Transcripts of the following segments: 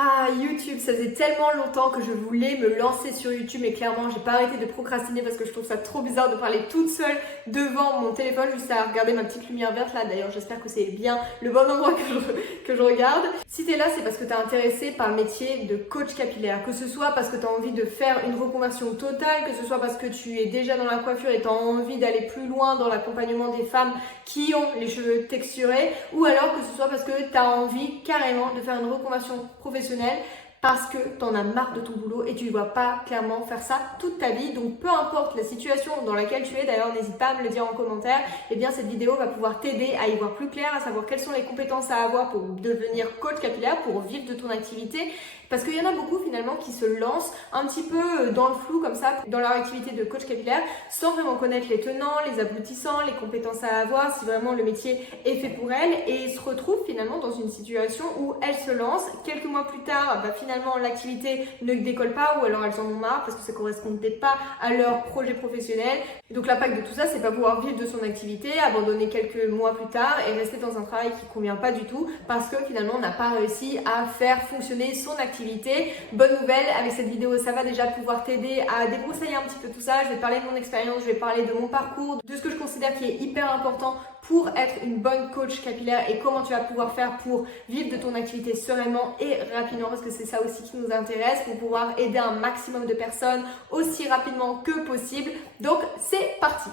Ah, YouTube, ça faisait tellement longtemps que je voulais me lancer sur YouTube, mais clairement, j'ai pas arrêté de procrastiner parce que je trouve ça trop bizarre de parler toute seule devant mon téléphone, juste à regarder ma petite lumière verte là. D'ailleurs, j'espère que c'est bien le bon endroit que je regarde. Si t'es là, c'est parce que t'es intéressé par le métier de coach capillaire, que ce soit parce que t'as envie de faire une reconversion totale, que ce soit parce que tu es déjà dans la coiffure et t'as envie d'aller plus loin dans l'accompagnement des femmes qui ont les cheveux texturés, ou alors que ce soit parce que t'as envie carrément de faire une reconversion professionnelle parce que t'en as marre de ton boulot et tu ne dois pas clairement faire ça toute ta vie. Donc peu importe la situation dans laquelle tu es, d'ailleurs n'hésite pas à me le dire en commentaire, et bien cette vidéo va pouvoir t'aider à y voir plus clair, à savoir quelles sont les compétences à avoir pour devenir coach capillaire, pour vivre de ton activité. Parce qu'il y en a beaucoup finalement qui se lancent un petit peu dans le flou comme ça, dans leur activité de coach capillaire, sans vraiment connaître les tenants, les aboutissants, les compétences à avoir, si vraiment le métier est fait pour elles, et se retrouvent finalement dans une situation où elles se lancent. Quelques mois plus tard, finalement l'activité ne décolle pas, ou alors elles en ont marre parce que ça ne correspondait pas à leur projet professionnel. Et donc l'impact de tout ça, c'est pas pouvoir vivre de son activité, abandonner quelques mois plus tard et rester dans un travail qui ne convient pas du tout parce que finalement on n'a pas réussi à faire fonctionner son activité. Bonne nouvelle, avec cette vidéo, ça va déjà pouvoir t'aider à débroussailler un petit peu tout ça. Je vais te parler de mon expérience, je vais parler de mon parcours, de ce que je considère qui est hyper important pour être une bonne coach capillaire et comment tu vas pouvoir faire pour vivre de ton activité sereinement et rapidement, parce que c'est ça aussi qui nous intéresse, pour pouvoir aider un maximum de personnes aussi rapidement que possible. Donc c'est parti!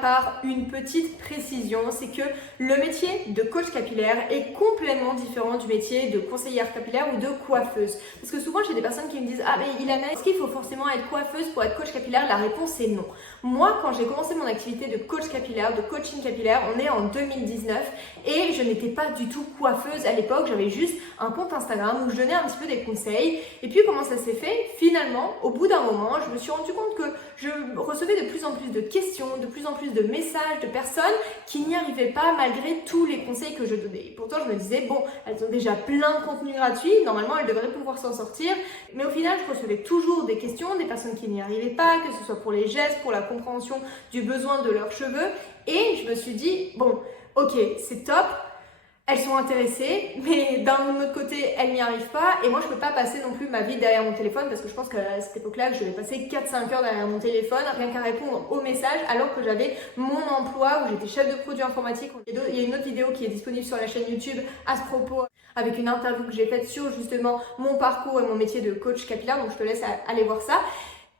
Par une petite précision, c'est que le métier de coach capillaire est complètement différent du métier de conseillère capillaire ou de coiffeuse. Parce que souvent j'ai des personnes qui me disent: ah mais Ilana, est-ce qu'il faut forcément être coiffeuse pour être coach capillaire? La réponse est non. Moi, quand j'ai commencé mon activité de coach capillaire, de coaching capillaire, on est en 2019 et je n'étais pas du tout coiffeuse à l'époque. J'avais juste un compte Instagram où je donnais un petit peu des conseils. Et puis comment ça s'est fait? Finalement, au bout d'un moment, je me suis rendu compte que je recevais de plus en plus de questions, de plus en plus de messages de personnes qui n'y arrivaient pas malgré tous les conseils que je donnais. Et pourtant, je me disais, bon, elles ont déjà plein de contenu gratuit, normalement elles devraient pouvoir s'en sortir. Mais au final, je recevais toujours des questions, des personnes qui n'y arrivaient pas, que ce soit pour les gestes, pour la compréhension du besoin de leurs cheveux. Et je me suis dit, bon, ok, c'est top. Elles sont intéressées, mais d'un autre côté, elles n'y arrivent pas. Et moi, je peux pas passer non plus ma vie derrière mon téléphone, parce que je pense qu'à cette époque-là, je devais passer 4-5 heures derrière mon téléphone, rien qu'à répondre aux messages, alors que j'avais mon emploi où j'étais chef de produit informatique. Il y a une autre vidéo qui est disponible sur la chaîne YouTube à ce propos, avec une interview que j'ai faite sur justement mon parcours et mon métier de coach capillaire. Donc, je te laisse aller voir ça.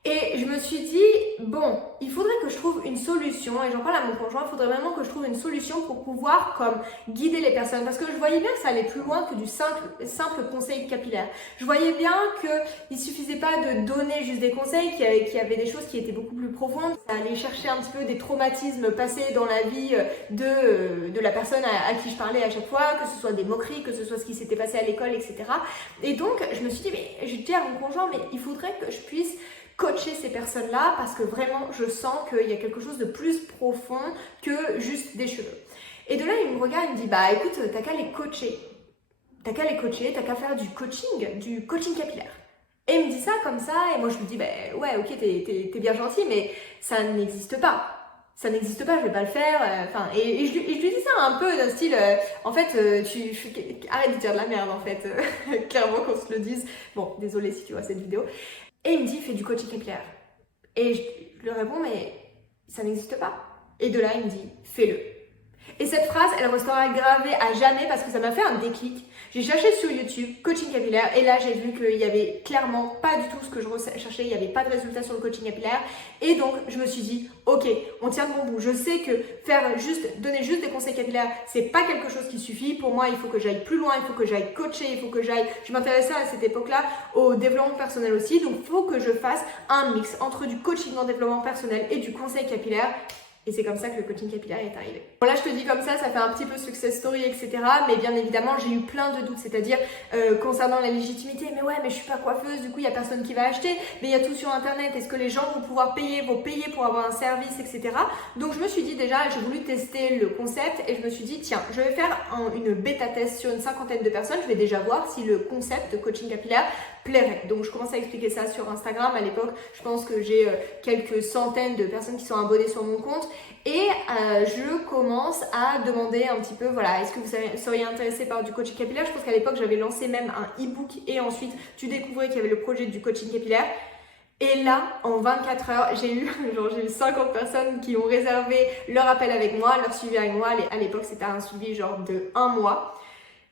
Et je me suis dit, bon, il faudrait que je trouve une solution, et j'en parle à mon conjoint, il faudrait vraiment que je trouve une solution pour pouvoir comme guider les personnes, parce que je voyais bien que ça allait plus loin que du simple conseil capillaire. Je voyais bien qu'il suffisait pas de donner juste des conseils, qu'il y avait des choses qui étaient beaucoup plus profondes. Ça allait chercher un petit peu des traumatismes passés dans la vie de la personne à qui je parlais à chaque fois, que ce soit des moqueries, que ce soit ce qui s'était passé à l'école, etc. Et donc, je me suis dit, mais je dis à mon conjoint, mais il faudrait que je puisse coacher ces personnes-là, parce que vraiment je sens qu'il y a quelque chose de plus profond que juste des cheveux. Et de là il me regarde, il me dit: bah écoute, t'as qu'à les coacher, t'as qu'à faire du coaching capillaire. Et il me dit ça comme ça, et moi je me dis: bah ouais, ok, t'es bien gentil, mais ça n'existe pas. Ça n'existe pas, je vais pas le faire. Et je lui dis ça un peu d'un style, en fait, arrête de dire de la merde en fait, clairement qu'on se le dise. Bon, désolé si tu vois cette vidéo. Et il me dit: fais du coaching capillaire. Et je lui réponds: mais ça n'existe pas. Et de là, il me dit: fais-le. Et cette phrase, elle restera gravée à jamais parce que ça m'a fait un déclic. J'ai cherché sur YouTube coaching capillaire et là j'ai vu qu'il y avait clairement pas du tout ce que je recherchais, il n'y avait pas de résultat sur le coaching capillaire. Et donc je me suis dit: ok, on tient de bon bout. Je sais que donner juste des conseils capillaires, c'est pas quelque chose qui suffit. Pour moi, il faut que j'aille plus loin, il faut que j'aille coacher, je m'intéressais à cette époque-là au développement personnel aussi. Donc il faut que je fasse un mix entre du coaching en développement personnel et du conseil capillaire. Et c'est comme ça que le coaching capillaire est arrivé. Bon là je te dis comme ça fait un petit peu success story, etc. Mais bien évidemment j'ai eu plein de doutes, c'est-à-dire concernant la légitimité, mais ouais mais je suis pas coiffeuse, du coup il y a personne qui va acheter, mais il y a tout sur internet, est-ce que les gens vont pouvoir payer, pour avoir un service, etc. Donc je me suis dit déjà, j'ai voulu tester le concept et je me suis dit tiens, je vais faire une bêta test sur une 50aine de personnes, je vais déjà voir si le concept de coaching capillaire plairait. Donc je commence à expliquer ça sur Instagram. À l'époque, je pense que j'ai quelques centaines de personnes qui sont abonnées sur mon compte et je commence à demander un petit peu, voilà, est-ce que vous seriez intéressé par du coaching capillaire? Je pense qu'à l'époque, j'avais lancé même un e-book et ensuite tu découvrais qu'il y avait le projet du coaching capillaire. Et là, en 24 heures, j'ai eu 50 personnes qui ont réservé leur appel avec moi, leur suivi avec moi. À l'époque, c'était un suivi genre de 1 mois.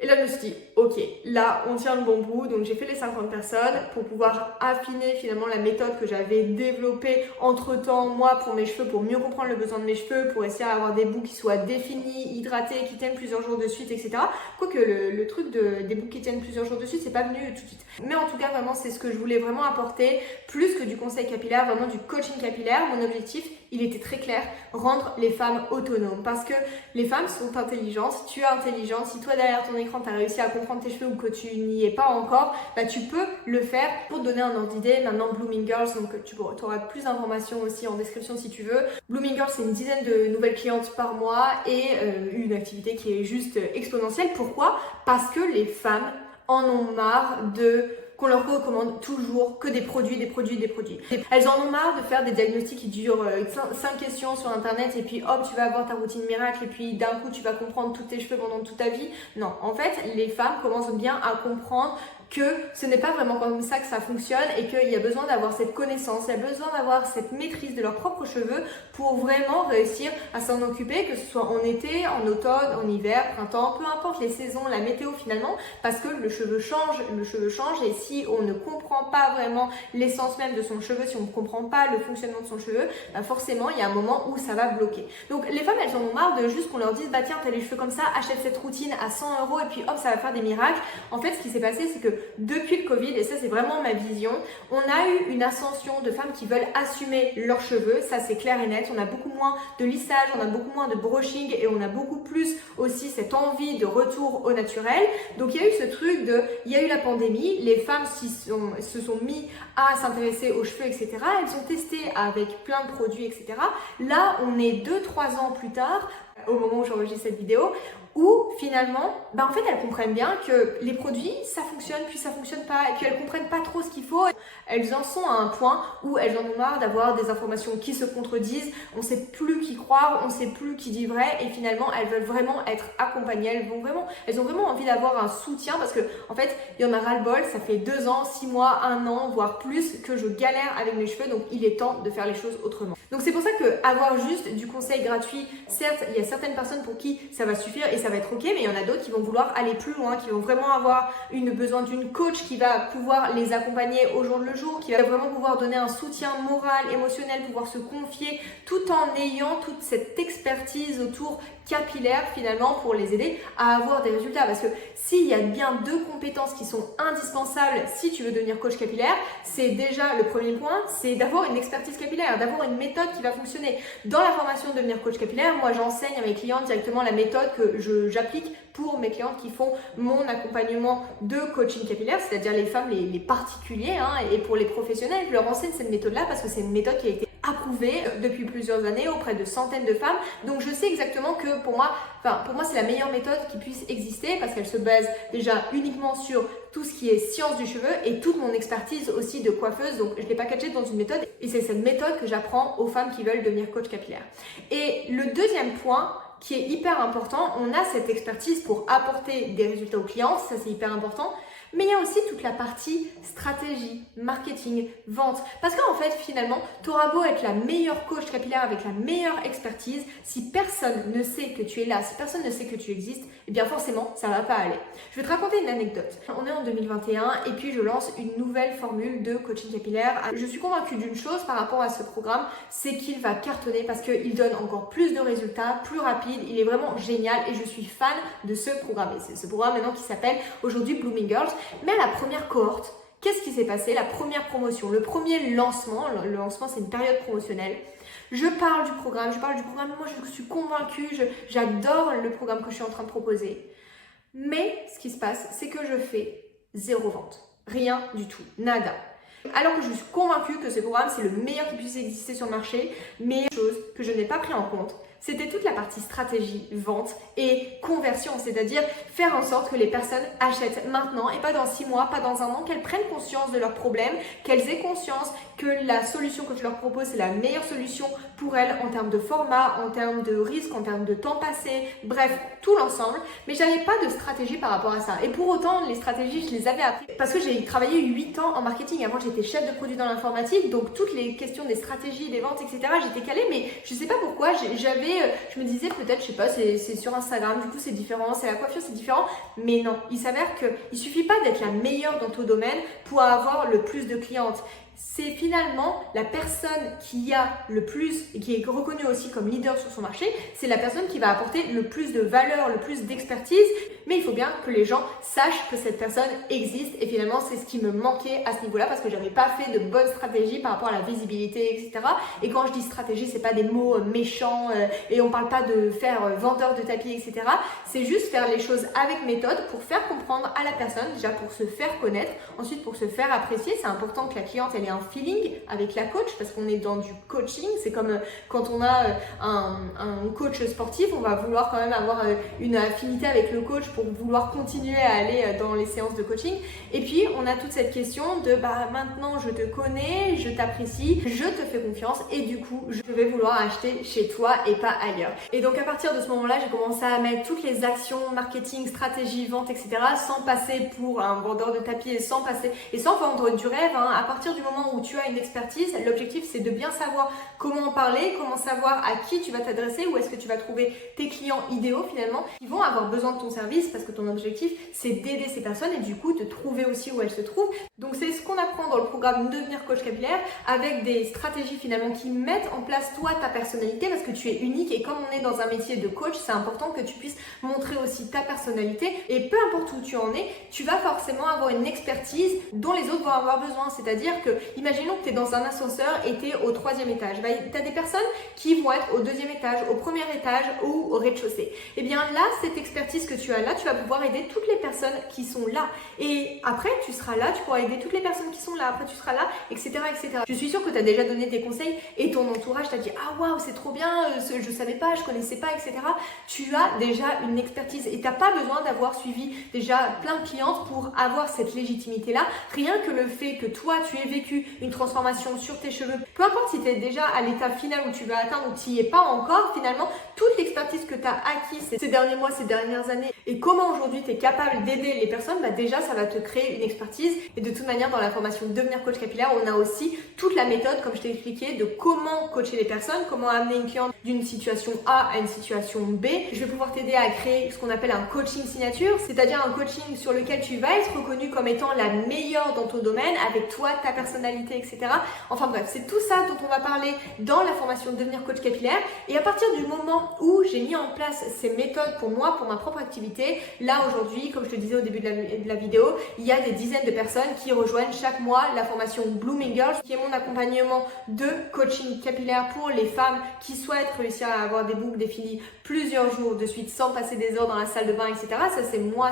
Et là, je me suis dit, ok, là, on tient le bon bout. Donc, j'ai fait les 50 personnes pour pouvoir affiner finalement la méthode que j'avais développée entre-temps, moi, pour mes cheveux, pour mieux comprendre le besoin de mes cheveux, pour essayer d'avoir des boucles qui soient définis, hydratés, qui tiennent plusieurs jours de suite, etc. Quoique le truc des boucles qui tiennent plusieurs jours de suite, c'est pas venu tout de suite. Mais en tout cas, vraiment, c'est ce que je voulais vraiment apporter, plus que du conseil capillaire, vraiment du coaching capillaire. Mon objectif, il était très clair, rendre les femmes autonomes. Parce que les femmes sont intelligentes, tu es intelligente. Si toi, derrière ton écran, tu as réussi à comprendre tes cheveux ou que tu n'y es pas encore, bah, tu peux le faire. Pour te donner un ordre d'idée, maintenant Blooming Girls, donc tu auras plus d'informations aussi en description si tu veux. Blooming Girls, c'est une dizaine de nouvelles clientes par mois et une activité qui est juste exponentielle. Pourquoi? Parce que les femmes en ont marre qu'on leur recommande toujours que des produits. Elles en ont marre de faire des diagnostics qui durent 5 questions sur internet et puis hop, tu vas avoir ta routine miracle et puis d'un coup tu vas comprendre tous tes cheveux pendant toute ta vie. Non, en fait, les femmes commencent bien à comprendre que ce n'est pas vraiment comme ça que ça fonctionne et qu'il y a besoin d'avoir cette connaissance, il y a besoin d'avoir cette maîtrise de leurs propres cheveux pour vraiment réussir à s'en occuper, que ce soit en été, en automne, en hiver, printemps, peu importe les saisons, la météo finalement, parce que le cheveu change et si on ne comprend pas vraiment l'essence même de son cheveu, si on ne comprend pas le fonctionnement de son cheveu, bah forcément il y a un moment où ça va bloquer. Donc les femmes elles en ont marre de juste qu'on leur dise bah tiens t'as les cheveux comme ça, achète cette routine à 100 € et puis hop ça va faire des miracles. En fait ce qui s'est passé c'est que depuis le Covid, et ça c'est vraiment ma vision, on a eu une ascension de femmes qui veulent assumer leurs cheveux, ça c'est clair et net, on a beaucoup moins de lissage, on a beaucoup moins de brushing et on a beaucoup plus aussi cette envie de retour au naturel. Donc il y a eu ce truc il y a eu la pandémie, les femmes se sont mis à s'intéresser aux cheveux, etc. Elles ont testé avec plein de produits, etc. Là on est 2-3 ans plus tard, au moment où j'enregistre cette vidéo, où finalement, en fait elles comprennent bien que les produits ça fonctionne puis ça fonctionne pas et puis elles comprennent pas trop ce qu'il faut. Elles en sont à un point où elles en ont marre d'avoir des informations qui se contredisent, on sait plus qui croire, on sait plus qui dit vrai et finalement elles veulent vraiment être accompagnées, elles ont vraiment envie d'avoir un soutien parce que en fait il y en a ras le bol, ça fait 2 ans, 6 mois, 1 an voire plus que je galère avec mes cheveux donc il est temps de faire les choses autrement. Donc c'est pour ça que avoir juste du conseil gratuit, certes il y a certaines personnes pour qui ça va suffire et ça va être ok, mais il y en a d'autres qui vont vouloir aller plus loin, qui vont vraiment avoir besoin d'une coach qui va pouvoir les accompagner au jour le jour, qui va vraiment pouvoir donner un soutien moral, émotionnel, pouvoir se confier tout en ayant toute cette expertise autour capillaire finalement pour les aider à avoir des résultats. Parce que s'il y a bien 2 compétences qui sont indispensables si tu veux devenir coach capillaire, c'est déjà le premier point, c'est d'avoir une expertise capillaire, d'avoir une méthode qui va fonctionner. Dans la formation de devenir coach capillaire, moi j'enseigne à mes clients directement la méthode que j'applique pour mes clientes qui font mon accompagnement de coaching capillaire, c'est-à-dire les femmes, les particuliers et pour les professionnels, je leur enseigne cette méthode-là parce que c'est une méthode qui a été approuvée depuis plusieurs années auprès de centaines de femmes. Donc je sais exactement que pour moi c'est la meilleure méthode qui puisse exister parce qu'elle se base déjà uniquement sur tout ce qui est science du cheveu et toute mon expertise aussi de coiffeuse. Donc je l'ai packagée dans une méthode et c'est cette méthode que j'apprends aux femmes qui veulent devenir coach capillaire. Et le deuxième point qui est hyper important, on a cette expertise pour apporter des résultats aux clients, ça c'est hyper important. Mais il y a aussi toute la partie stratégie, marketing, vente. Parce qu'en fait, finalement, tu auras beau être la meilleure coach capillaire avec la meilleure expertise, si personne ne sait que tu es là, si personne ne sait que tu existes, eh bien forcément, ça va pas aller. Je vais te raconter une anecdote. On est en 2021 et puis je lance une nouvelle formule de coaching capillaire. Je suis convaincue d'une chose par rapport à ce programme, c'est qu'il va cartonner parce qu'il donne encore plus de résultats, plus rapide, il est vraiment génial et je suis fan de ce programme. Et c'est ce programme maintenant qui s'appelle aujourd'hui Blooming Girls. Mais à la première cohorte, qu'est-ce qui s'est passé? La première promotion, le premier lancement, le lancement c'est une période promotionnelle. Je parle du programme, moi je suis convaincue, j'adore le programme que je suis en train de proposer. Mais ce qui se passe, c'est que je fais 0 vente. Rien du tout, nada. Alors que je suis convaincue que ce programme, c'est le meilleur qui puisse exister sur le marché, mais chose que je n'ai pas pris en compte, c'était toute la partie stratégie, vente et conversion, c'est-à-dire faire en sorte que les personnes achètent maintenant et pas dans 6 mois, pas dans un an, qu'elles prennent conscience de leurs problèmes, qu'elles aient conscience que la solution que je leur propose, c'est la meilleure solution pour elles en termes de format, en termes de risque, en termes de temps passé, bref, tout l'ensemble. Mais j'avais pas de stratégie par rapport à ça. Et pour autant, les stratégies, je les avais apprises parce que j'ai travaillé 8 ans en marketing. Avant, j'étais chef de produit dans l'informatique, donc toutes les questions des stratégies, des ventes, etc., j'étais calée, mais je sais pas pourquoi, je me disais peut-être, je sais pas, c'est sur Instagram, du coup c'est différent, c'est la coiffure, c'est différent, mais non, il s'avère qu'il suffit pas d'être la meilleure dans ton domaine pour avoir le plus de clientes. C'est finalement la personne qui a le plus et qui est reconnue aussi comme leader sur son marché, c'est la personne qui va apporter le plus de valeur, le plus d'expertise, mais il faut bien que les gens sachent que cette personne existe et finalement c'est ce qui me manquait à ce niveau-là parce que j'avais pas fait de bonne stratégie par rapport à la visibilité, etc. Et quand je dis stratégie, c'est pas des mots méchants et on parle pas de faire vendeur de tapis, etc. C'est juste faire les choses avec méthode pour faire comprendre à la personne, déjà pour se faire connaître, ensuite pour se faire apprécier. C'est important que la cliente elle ait un feeling avec la coach parce qu'on est dans du coaching. C'est comme quand on a un coach sportif, on va vouloir quand même avoir une affinité avec le coach pour vouloir continuer à aller dans les séances de coaching. Et puis on a toute cette question de maintenant je te connais, je t'apprécie, je te fais confiance et du coup je vais vouloir acheter chez toi et pas ailleurs. Et donc à partir de ce moment-là, j'ai commencé à mettre toutes les actions marketing, stratégie, vente, etc. sans passer pour un vendeur de tapis et sans vendre du rêve. À partir du moment où tu as une expertise, l'objectif c'est de bien savoir comment en parler, comment savoir à qui tu vas t'adresser, où est-ce que tu vas trouver tes clients idéaux finalement qui vont avoir besoin de ton service parce que ton objectif c'est d'aider ces personnes et du coup de trouver aussi où elles se trouvent. Donc c'est ce qu'on apprend dans le programme Devenir coach capillaire avec des stratégies finalement qui mettent en place toi ta personnalité parce que tu es unique et comme on est dans un métier de coach, c'est important que tu puisses montrer aussi ta personnalité et peu importe où tu en es, tu vas forcément avoir une expertise dont les autres vont avoir besoin. C'est-à-dire que imaginons que tu es dans un ascenseur et tu es au 3e étage. Tu as des personnes qui vont être au 2e étage, au 1er étage ou au rez-de-chaussée. Et bien là, cette expertise que tu as là, tu vas pouvoir aider toutes les personnes qui sont là. Et après, tu seras là, tu pourras aider toutes les personnes qui sont là. Après, tu seras là, etc. etc. Je suis sûre que tu as déjà donné des conseils et ton entourage t'a dit « Ah waouh, c'est trop bien, je savais pas, je connaissais pas, etc. » Tu as déjà une expertise et tu n'as pas besoin d'avoir suivi déjà plein de clientes pour avoir cette légitimité-là. Rien que le fait que toi, tu aies vécu une transformation sur tes cheveux, peu importe si tu es déjà à l'étape final où tu veux atteindre ou tu n'y es pas encore, finalement, toute l'expertise que tu as acquise ces derniers mois, ces dernières années et comment aujourd'hui tu es capable d'aider les personnes, déjà ça va te créer une expertise. Et de toute manière, dans la formation Devenir coach capillaire, on a aussi toute la méthode, comme je t'ai expliqué, de comment coacher les personnes, comment amener une cliente d'une situation A à une situation B. Je vais pouvoir t'aider à créer ce qu'on appelle un coaching signature, c'est-à-dire un coaching sur lequel tu vas être reconnu comme étant la meilleure dans ton domaine, avec toi, ta personnalité, etc. Enfin bref, c'est tout ça dont on va parler dans la formation Devenir coach capillaire. Et à partir du moment où j'ai mis en place ces méthodes pour moi, pour ma propre activité, là aujourd'hui, comme je te disais au début de la vidéo, il y a des dizaines de personnes qui rejoignent chaque mois la formation Blooming Girls, qui est mon accompagnement de coaching capillaire pour les femmes qui souhaitent réussir à avoir des boucles définies plusieurs jours de suite sans passer des heures dans la salle de bain, etc. Ça c'est moi,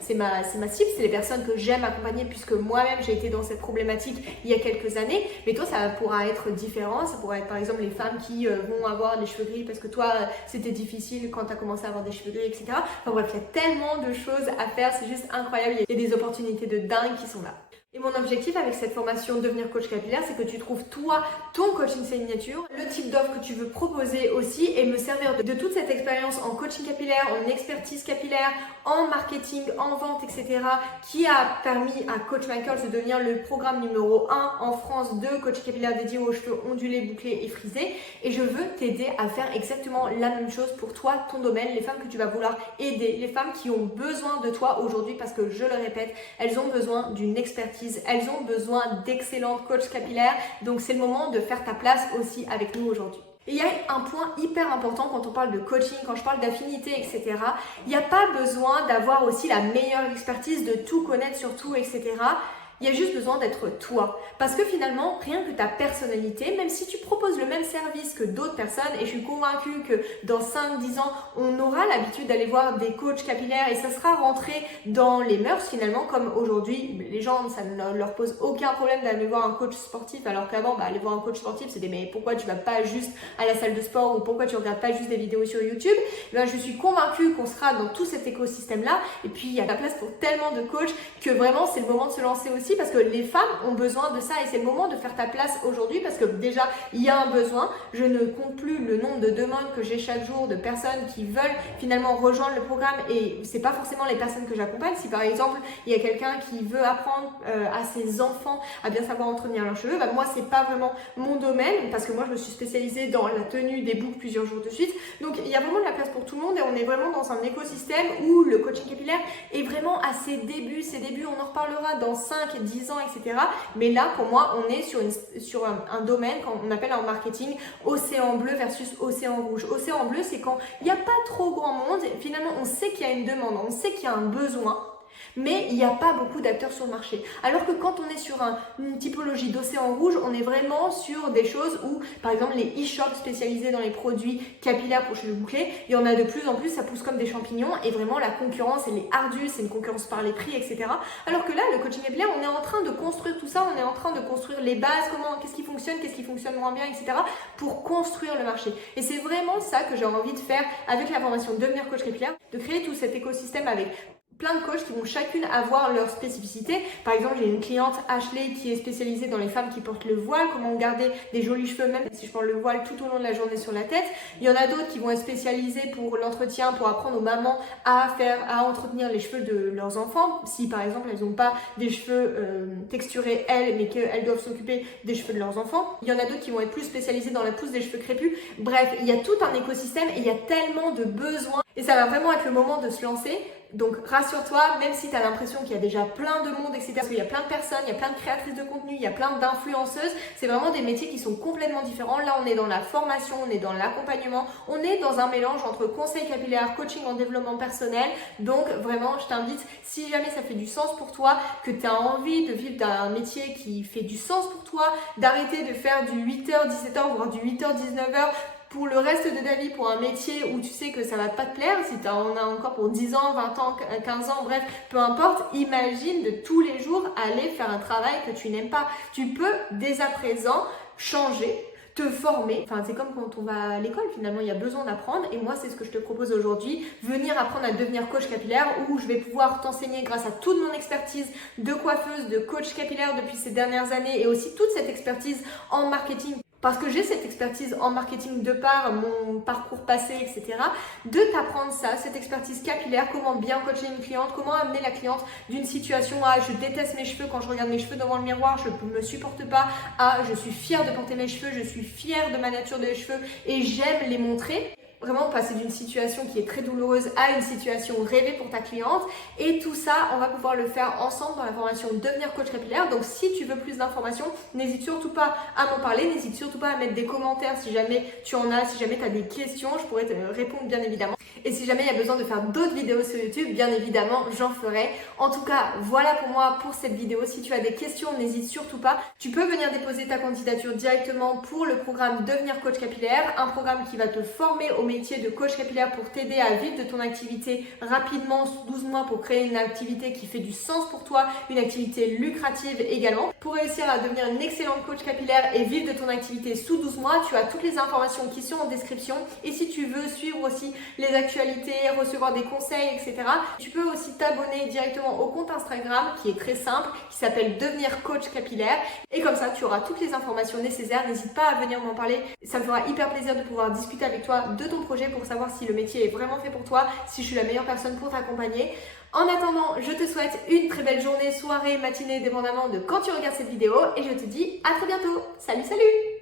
c'est ma cible, c'est les personnes que j'aime accompagner puisque moi-même j'ai été dans cette problématique il y a quelques années. Mais toi ça pourra être différent, ça pourra être par exemple les femmes qui vont avoir les cheveux gris parce que toi c'était difficile quand tu as commencé à avoir des cheveux gris, etc. Enfin bref, il y a tellement de choses à faire, c'est juste incroyable, il y a des opportunités de dingue qui sont là. Et mon objectif avec cette formation Devenir coach capillaire, c'est que tu trouves toi ton coaching signature, le type d'offre que tu veux proposer aussi et me servir de toute cette expérience en coaching capillaire, en expertise capillaire, en marketing, en vente, etc. qui a permis à Coach Michael de devenir le programme numéro 1 en France de coaching capillaire dédié aux cheveux ondulés, bouclés et frisés. Et je veux t'aider à faire exactement la même chose pour toi, ton domaine, les femmes que tu vas vouloir aider, les femmes qui ont besoin de toi aujourd'hui parce que je le répète, elles ont besoin d'une expertise. Elles ont besoin d'excellentes coachs capillaires, donc c'est le moment de faire ta place aussi avec nous aujourd'hui. Et il y a un point hyper important quand on parle de coaching, quand je parle d'affinité, etc. Il n'y a pas besoin d'avoir aussi la meilleure expertise, de tout connaître sur tout, etc. Il y a juste besoin d'être toi. Parce que finalement, rien que ta personnalité, même si tu proposes le même service que d'autres personnes, et je suis convaincue que dans 5-10 ans, on aura l'habitude d'aller voir des coachs capillaires et ça sera rentré dans les mœurs finalement, comme aujourd'hui, les gens, ça ne leur pose aucun problème d'aller voir un coach sportif, alors qu'avant, aller voir un coach sportif, c'était mais pourquoi tu vas pas juste à la salle de sport ou pourquoi tu regardes pas juste des vidéos sur YouTube? Je suis convaincue qu'on sera dans tout cet écosystème-là et puis il y a la place pour tellement de coachs que vraiment c'est le moment de se lancer aussi parce que les femmes ont besoin de ça et c'est le moment de faire ta place aujourd'hui parce que déjà il y a un besoin. Je ne compte plus le nombre de demandes que j'ai chaque jour de personnes qui veulent finalement rejoindre le programme et c'est pas forcément les personnes que j'accompagne. Si par exemple il y a quelqu'un qui veut apprendre à ses enfants à bien savoir entretenir leurs cheveux, moi c'est pas vraiment mon domaine parce que moi je me suis spécialisée dans la tenue des boucles plusieurs jours de suite. Donc il y a vraiment de la place pour tout le monde et on est vraiment dans un écosystème où le coaching capillaire est vraiment à ses débuts. Ses débuts, on en reparlera dans 5, 10 ans, etc. Mais là, pour moi, on est sur un domaine qu'on appelle en marketing océan bleu versus océan rouge. Océan bleu, c'est quand il n'y a pas trop grand monde. Finalement, on sait qu'il y a une demande, on sait qu'il y a un besoin. Mais il n'y a pas beaucoup d'acteurs sur le marché. Alors que quand on est sur une typologie d'océan rouge, on est vraiment sur des choses où, par exemple, les e-shops spécialisés dans les produits capillaires pour cheveux bouclés, il y en a de plus en plus, ça pousse comme des champignons et vraiment la concurrence, elle est ardue, c'est une concurrence par les prix, etc. Alors que là, le coaching capillaire, on est en train de construire tout ça, on est en train de construire les bases, qu'est-ce qui fonctionne moins bien, etc. pour construire le marché. Et c'est vraiment ça que j'ai envie de faire avec la formation Devenir coach capillaire, de créer tout cet écosystème avec plein de coachs qui vont chacune avoir leur spécificité. Par exemple, j'ai une cliente, Ashley, qui est spécialisée dans les femmes qui portent le voile, comment garder des jolis cheveux même si je porte le voile tout au long de la journée sur la tête. Il y en a d'autres qui vont être spécialisées pour l'entretien, pour apprendre aux mamans à entretenir les cheveux de leurs enfants. Si par exemple, elles n'ont pas des cheveux texturés elles, mais qu'elles doivent s'occuper des cheveux de leurs enfants. Il y en a d'autres qui vont être plus spécialisées dans la pousse des cheveux crépus. Bref, il y a tout un écosystème et il y a tellement de besoins et ça va vraiment être le moment de se lancer. Donc rassure-toi, même si tu as l'impression qu'il y a déjà plein de monde, etc. Parce qu'il y a plein de personnes, il y a plein de créatrices de contenu, il y a plein d'influenceuses. C'est vraiment des métiers qui sont complètement différents. Là, on est dans la formation, on est dans l'accompagnement, on est dans un mélange entre conseil capillaire, coaching en développement personnel. Donc vraiment, je t'invite, si jamais ça fait du sens pour toi, que tu as envie de vivre d'un métier qui fait du sens pour toi, d'arrêter de faire du 8h, 17h, voire du 8h, 19h, pour le reste de ta vie, pour un métier où tu sais que ça va pas te plaire, si tu en as encore pour 10 ans, 20 ans, 15 ans, bref, peu importe, imagine de tous les jours aller faire un travail que tu n'aimes pas. Tu peux dès à présent changer, te former. Enfin, c'est comme quand on va à l'école, finalement, il y a besoin d'apprendre. Et moi, c'est ce que je te propose aujourd'hui. Venir apprendre à devenir coach capillaire où je vais pouvoir t'enseigner grâce à toute mon expertise de coiffeuse, de coach capillaire depuis ces dernières années et aussi toute cette expertise en marketing. Parce que j'ai cette expertise en marketing de par mon parcours passé, etc. De t'apprendre ça, cette expertise capillaire, comment bien coacher une cliente, comment amener la cliente d'une situation à je déteste mes cheveux quand je regarde mes cheveux devant le miroir, je ne me supporte pas, à je suis fière de porter mes cheveux, je suis fière de ma nature de cheveux et j'aime les montrer. Vraiment passer d'une situation qui est très douloureuse à une situation rêvée pour ta cliente. Et tout ça, on va pouvoir le faire ensemble dans la formation Devenir coach capillaire. Donc si tu veux plus d'informations, n'hésite surtout pas à m'en parler, n'hésite surtout pas à mettre des commentaires si jamais tu en as, si jamais tu as des questions, je pourrais te répondre bien évidemment. Et si jamais il y a besoin de faire d'autres vidéos sur YouTube, bien évidemment, j'en ferai. En tout cas, voilà pour moi pour cette vidéo. Si tu as des questions, n'hésite surtout pas. Tu peux venir déposer ta candidature directement pour le programme Devenir coach capillaire, un programme qui va te former au métier de coach capillaire pour t'aider à vivre de ton activité rapidement sous 12 mois pour créer une activité qui fait du sens pour toi, une activité lucrative également. Pour réussir à devenir une excellente coach capillaire et vivre de ton activité sous 12 mois, tu as toutes les informations qui sont en description. Et si tu veux suivre aussi les actualités, recevoir des conseils, etc., tu peux aussi t'abonner directement au compte Instagram qui est très simple, qui s'appelle Devenir coach capillaire. Et comme ça, tu auras toutes les informations nécessaires. N'hésite pas à venir m'en parler. Ça me fera hyper plaisir de pouvoir discuter avec toi de ton projet pour savoir si le métier est vraiment fait pour toi, si je suis la meilleure personne pour t'accompagner. En attendant, je te souhaite une très belle journée, soirée, matinée, dépendamment de quand tu regardes cette vidéo et je te dis à très bientôt. Salut, salut!